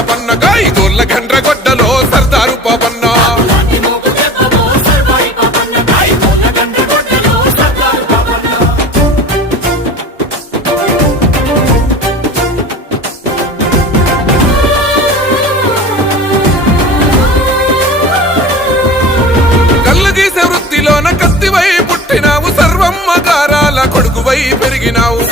పాపన్న గాయిదోళ్ళ గండ్రగొడ్డలో సర్దారు పాపన్న కళ్ళగీసే వృత్తిలోన కత్తివై పుట్టినావు సర్వమ్మ గారాల కొడుకువై పెరిగినావు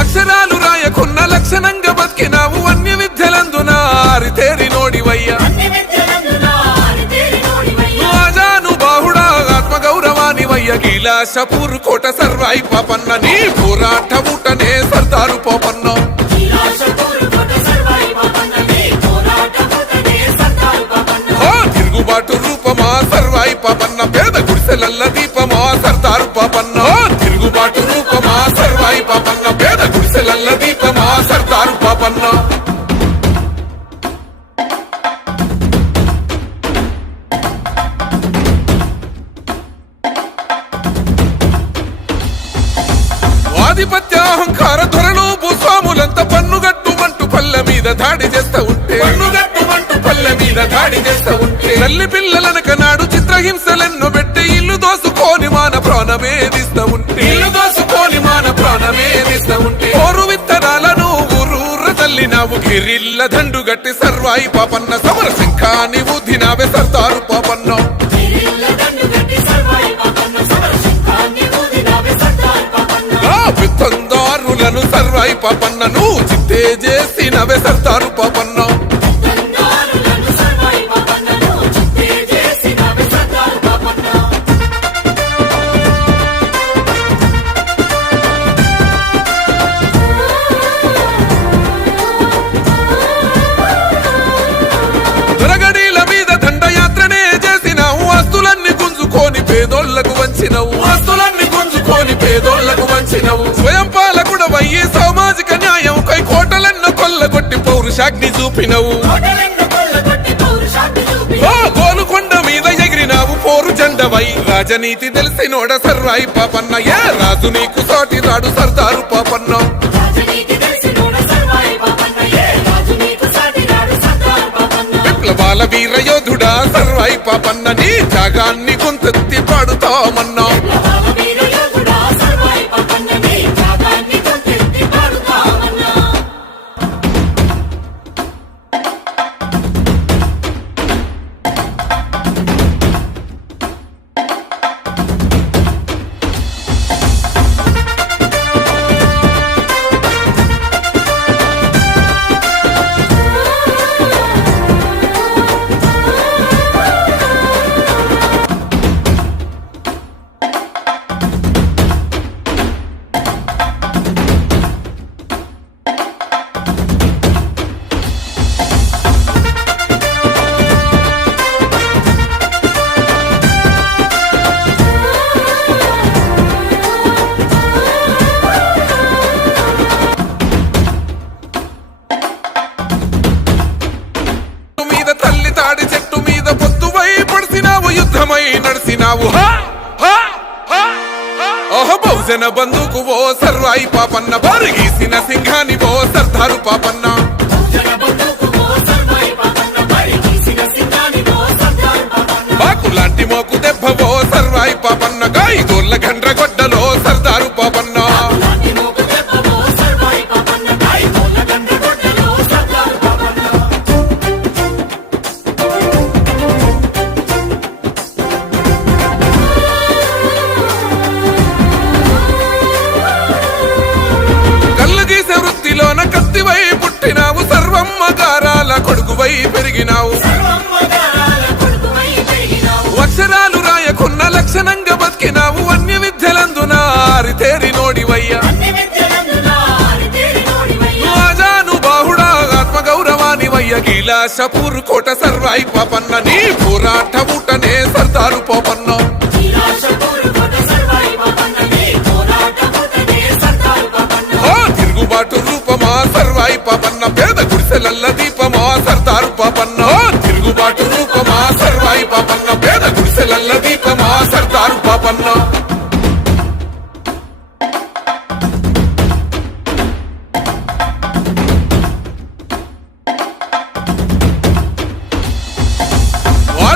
అక్షరాలు రాయకున్న లక్షణంగా బతికినావు అన్య విద్యలందున ఆరితేరి నోడివయ్యా ఆజాను బాహుడా ఆత్మ గౌరవానివయ్య గీలాషపూర్ కోట సర్వాయి పాపన్న నీ పోరాట ఊటనే సర్దారు పోపన్న తిరుగుబాటు రూపమా సర్వాయి పాపన్న పేద గుడిసెలల్ల దీపమా సర్దారు పాపన్న తిరుగుబాటు రూపమా సర్వాయి పాపన్న పేద గుడిసెలల్ల దీపమా సర్దారు పాపన్న ఆధిపత్య అహంకార ధరలు భూస్వాములంతా పన్నుగట్టుమంటూ పల్లె మీద దాడి చేస్తా ఉంటే పల్లె మీద దాడి చేస్తా ఉంటే తల్లి పిల్లలనక నాడు చిత్రహింసలెన్నో పెట్టి ఇల్లు దోసుకొని మాన ప్రాణమేదిస్తా ఉంటే ఓరు విత్తనాలను ఊరూర తల్లినావు గిరిల్ల దండు గట్టి సర్వాయి పాపన్న సమర శంఖాని ఊదినావే సర్దారు పాపన్న విత్తందారులను సర్వాయి పాపన్న నువ్వు చిత్తే చేసినవే సర్దారు పాపన్న దొరగడీల మీద దండయాత్రనే చేసినావు ఆస్తులన్నీ గుంజుకొని పేదోళ్లకు వంచినవు స్వయం పాలకుడవయ్యి సామాజిక న్యాయం కై కోటలెన్నో కొల్లగొట్టి పౌరుషాగ్ని చూపినవు గోలుకొండ మీద ఎగిరినావు పోరు జెండవై రాజనీతి తెలిసినోడ సర్వాయి పాపన్న ఏ రాజు నీకు సాటి రాడు సర్దారు పాపన్న విప్లవాల వీర యోధుడా సర్వాయి పాపన్న నీ త్యాగాన్ని గొంతెత్తి పాడుతామన్నా నడిసినావు బహుజన బంధుకు ఓ సర్వాయి పాపన్న బరిగీసిన సింహాని ఓ సర్దారు పాపన్న బాకులాంటి మోకు దెబ్బ ఓ సర్వాయి పాపన్న గాయిదోళ్ళ గండ్రగొడ్డలో సర్దారు పాపన్న కత్తివై పుట్టినావు సర్వమ్మ గారాల కొడుకువై పెరిగినావు అక్షరాలు రాయకున్న లక్షణంగా బతికినావు అన్య విద్యలందున ఆరితేరి నోడివయ్యా ఆజాను బాహుడా ఆత్మ గౌరవానివయ్య గీలాషపూర్ కోట సర్వాయి పాపన్న నీ పోరాట ఊటనే సర్దారు పోపన్న తిరుగుబాటు రూపమా సర్వాయి పాపన్న పేద గుడిసెలల్ల దీపమా సర్దారు పాపన్న తిరుగుబాటు రూపమా సర్వాయి పాపన్న పేద గుడిసెలల్ల దీపమా సర్దారు పాపన్న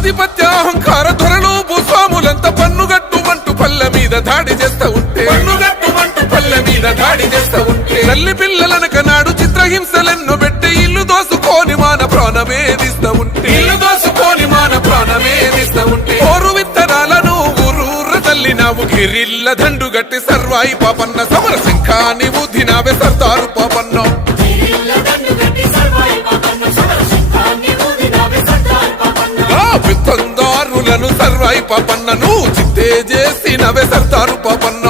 ఆధిపత్యాహంకార ధరలు భూస్వాములంతా పన్నుగట్టుమంటూ పల్లె మీద దాడి చేస్తా ఉంటే పన్నుగట్టుమంటూ పల్లె మీద దాడి చేస్తా ఉంటే తల్లి పిల్లలనక నాడు చిత్రహింసలెన్నో పెట్టి ఇల్లు దోసుకొని మాన ప్రాణమేదిస్తా ఉంటే ఇల్లు దోసుకొని మాన ప్రాణమేదిస్తా ఉంటే ఓరు విత్తనాలను ఊరూర తల్లినావు గిరిల్ల దండు గట్టి సర్వాయి పాపన్న సమర శంఖాన్ని ఊదినావే సర్దారు పాపన్న విత్తందారులను సర్వాయి పాపన్నను చిత్తే చేసినవే సర్దారు పాపన్న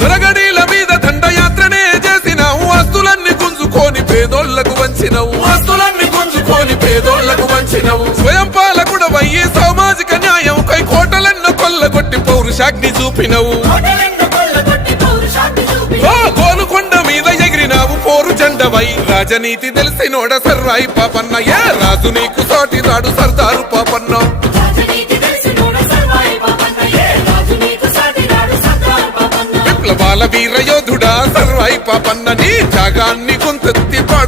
దొరగడీల మీద దండయాత్రనే చేసినావు ఆస్తులన్నీ గుంజుకొని పేదోళ్లకు వంచినవు ఆస్తులన్నీ గుంజుకొని పేదోళ్లకు వంచినవు స్వయం పాలకుడవయ్యి సామాజిక న్యాయం కై కోటలెన్నో కొల్లగొట్టి పౌరుషాగ్ని చూపినవు గోలుకొండ మీద ఎగిరినావు పోరు జెండవై రాజనీతి తెలిసినోడ సర్రాయి పాపన్న ఏ రాజు నీకు సాటి రాడు సర్దారు పాపన్న విప్లవాల వీర యోధుడా సర్వాయి పాపన్న నీ త్యాగాన్ని కొంతెత్తి పాడు